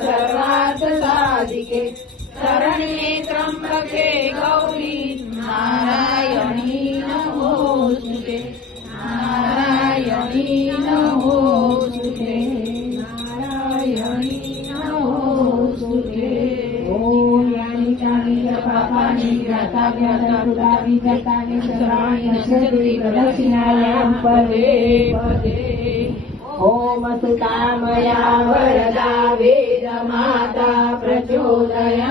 सर्वार्थ साधिके शरण्ये त्र्यंबके गौरी नारायणी नमोस्तुते नारायणी नमोस्तुते नारायणी नमोस्तुते ओम यानि कानि च पापानि ज्ञाताज्ञातकृतानि च तानि सर्वाणि नश्यन्ति प्रदक्षिणायां पदे पदे ओम सुतामया वरदा वेदमाता प्रचोदया